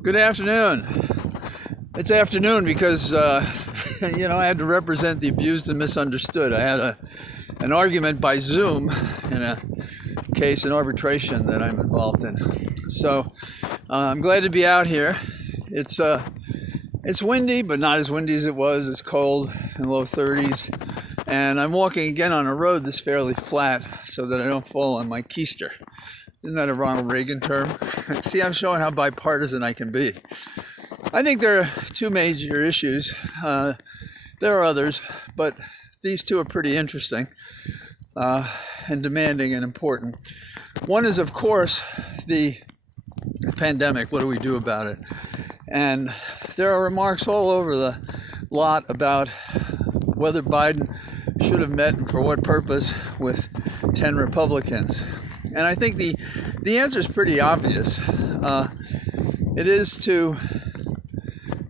Good afternoon. It's afternoon because, I had to represent the abused and misunderstood. I had an argument by Zoom in a case in arbitration that I'm involved in. So I'm glad to be out here. It's windy, but not as windy as it was. It's cold in low 30s. And I'm walking again on a road that's fairly flat so that I don't fall on my keister. Isn't that a Ronald Reagan term? See, I'm showing how bipartisan I can be. I think there are two major issues. There are others, but these two are pretty interesting and demanding and important. One is, of course, the pandemic. What do we do about it? And there are remarks all over the lot about whether Biden should have met and for what purpose with 10 Republicans. And I think the answer is pretty obvious. It is to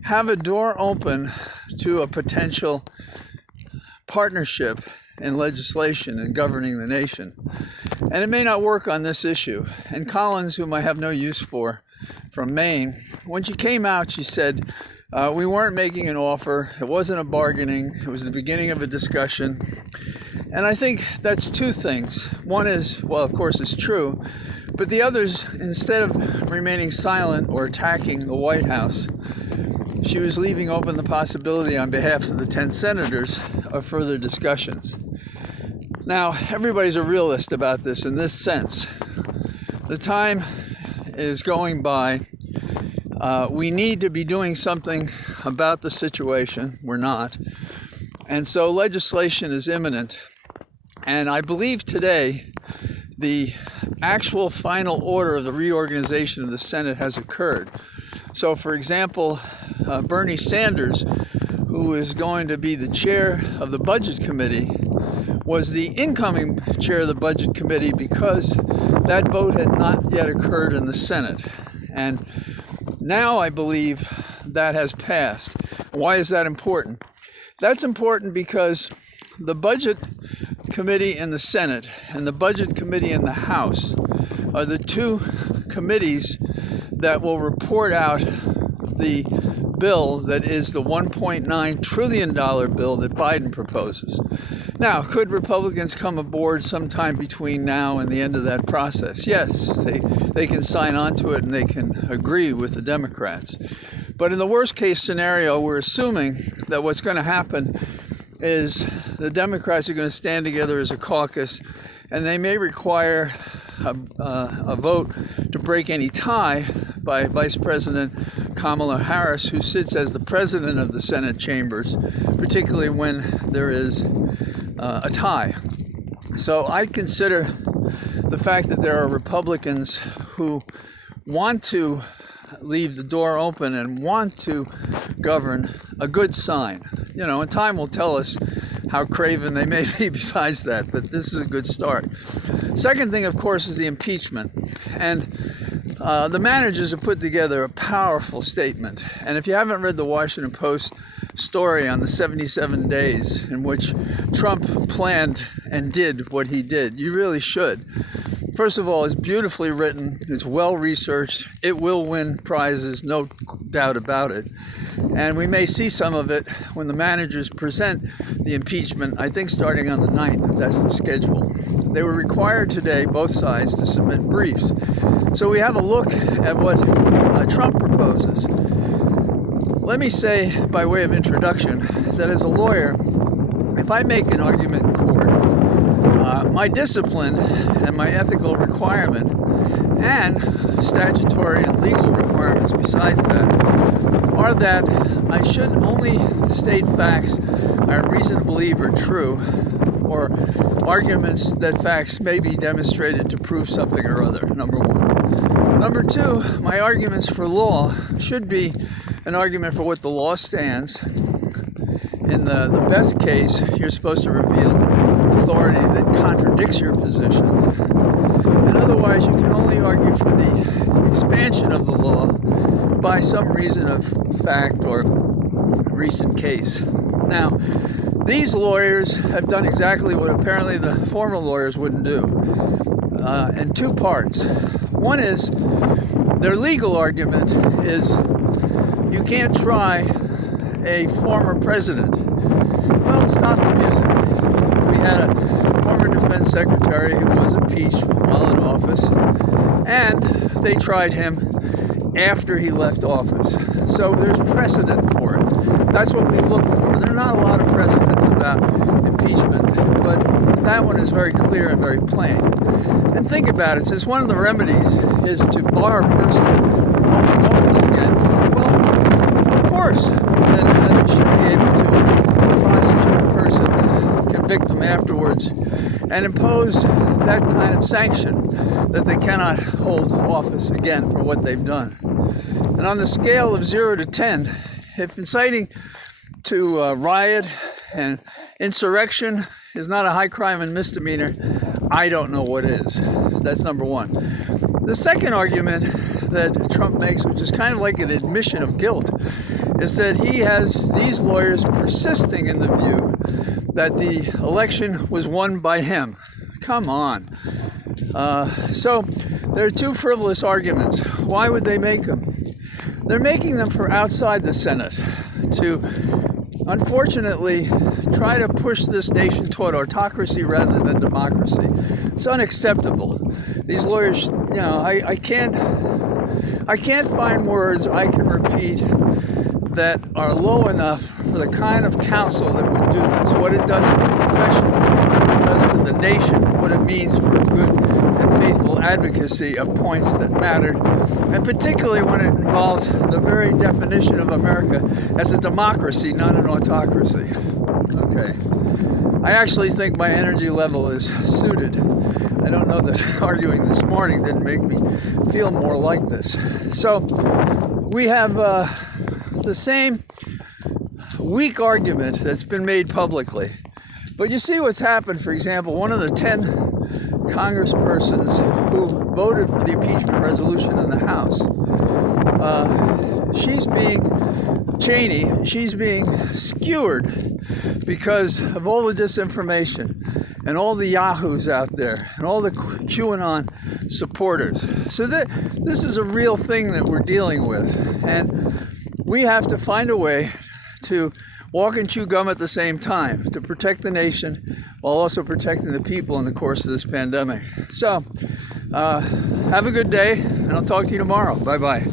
have a door open to a potential partnership in legislation and governing the nation. And it may not work on this issue. And Collins, whom I have no use for, from Maine, when she came out, she said, we weren't making an offer. It wasn't a bargaining. It was the beginning of a discussion. And I think that's two things. One is, well, of course, it's true. But the other is, instead of remaining silent or attacking the White House, she was leaving open the possibility on behalf of the 10 senators of further discussions. Now, everybody's a realist about this in this sense. The time is going by. We need to be doing something about the situation. We're not. And so legislation is imminent. And I believe today the actual final order of the reorganization of the Senate has occurred. So, for example, Bernie Sanders, who is going to be the chair of the Budget Committee, was the incoming chair of the Budget Committee because that vote had not yet occurred in the Senate. And now I believe that has passed. Why is that important? That's important because the Budget Committee in the Senate and the Budget Committee in the House are the two committees that will report out the bill that is the $1.9 trillion bill that Biden proposes. Now, could Republicans come aboard sometime between now and the end of that process? Yes, they can sign on to it and they can agree with the Democrats. But in the worst case scenario, we're assuming that what's going to happen is the Democrats are going to stand together as a caucus, and they may require a vote to break any tie by Vice President Kamala Harris, who sits as the president of the Senate chambers, particularly when there is a tie. So I consider the fact that there are Republicans who want to leave the door open and want to govern a good sign. And time will tell us how craven they may be besides that, but this is a good start. Second thing, of course, is the impeachment. And the managers have put together a powerful statement. And if you haven't read the Washington Post story on the 77 days in which Trump planned and did what he did, you really should. First of all, it's beautifully written, it's well researched, it will win prizes, no doubt about it. And we may see some of it when the managers present the impeachment, I think starting on the 9th, if that's the schedule. They were required today, both sides, to submit briefs. So we have a look at what Trump proposes. Let me say, by way of introduction, that as a lawyer, if I make an argument in court, my discipline and my ethical requirement and statutory and legal requirements besides that are that I should only state facts I have reason to believe are true, or arguments that facts may be demonstrated to prove something or other, number one. Number two, my arguments for law should be an argument for what the law stands. In the best case, you're supposed to reveal authority that contradicts your position. And otherwise, you can only argue for the expansion of the law by some reason of fact or recent case. Now, these lawyers have done exactly what apparently the former lawyers wouldn't do in two parts. One is Their legal argument is you can't try a former president. Well, stop the music. We had a former defense secretary who was impeached while in office, and they tried him after he left office. So there's precedent for it. That's what we look for. There are not a lot of precedents about impeachment, but that one is very clear and very plain. And think about it, since one of the remedies is to bar a person from holding office again, well, of course, then you should be able to prosecute a person, convict them afterwards, and impose that kind of sanction that they cannot hold office again for what they've done. And on the scale of 0 to 10, if inciting to riot and insurrection is not a high crime and misdemeanor, I don't know what is. That's number one. The second argument that Trump makes, which is kind of like an admission of guilt, is that he has these lawyers persisting in the view that the election was won by him. Come on. So there are two frivolous arguments. Why would they make them? They're making them for outside the Senate to, unfortunately, try to push this nation toward autocracy rather than democracy. It's unacceptable. These lawyers, I can't find words I can repeat that are low enough for the kind of counsel that would do this. What it does to the profession, what it does to the nation, what it means for good and faithful advocacy of points that matter, and particularly when it involves the very definition of America as a democracy, not an autocracy. Okay. I actually think my energy level is suited. I don't know that arguing this morning didn't make me feel more like this. So we have the same weak argument that's been made publicly. But you see what's happened. For example, one of the 10 congresspersons who voted for the impeachment resolution in the House, she's being skewered because of all the disinformation and all the yahoos out there and all the QAnon supporters. So this is a real thing that we're dealing with, and we have to find a way to walk and chew gum at the same time to protect the nation while also protecting the people in the course of this pandemic. So have a good day, and I'll talk to you tomorrow. Bye-bye.